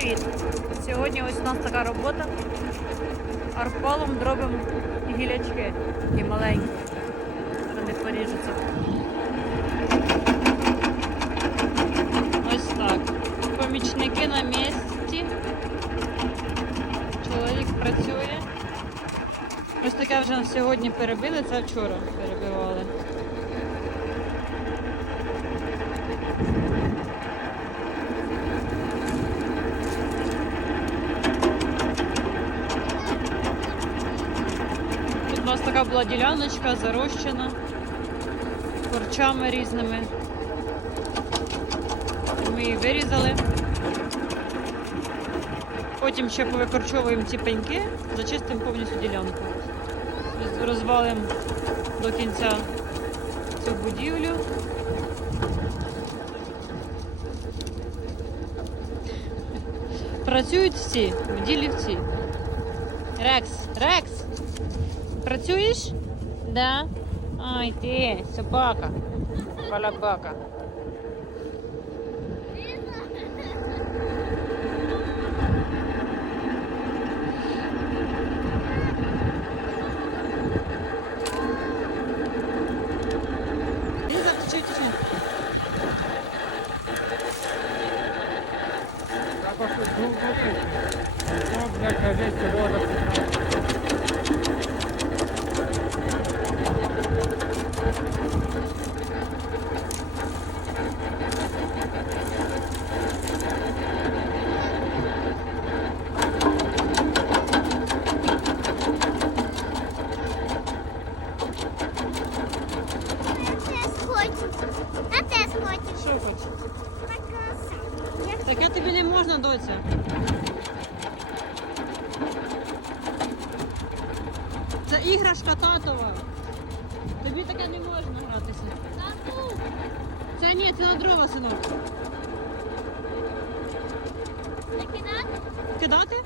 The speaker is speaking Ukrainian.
привіт! Сьогодні ось у нас така робота. Арпалом дробимо гілячки і маленькі, що не поріжуться. Ось так. Помічники на місці. Чоловік працює. Ось таке вже сьогодні перебили, це вчора перебивали. Нас така була діляночка зарощена корчами різними. Ми її вирізали. Потім ще повикорчовуємо ці пеньки, зачистимо повністю ділянку. Розвалимо до кінця цю будівлю. Працюють всі, в ділі всі. Рекс, Рекс! Працюєш? Да? Ай ти, собака. Тече, тече. Треба щось говорити. Що, блядь, на весь вода Таке тобі не можна, доця. Це іграшка татова. Тобі таке не можна гратися. Тату! Це ні, це на дрова, синок. Закидати? Кидати?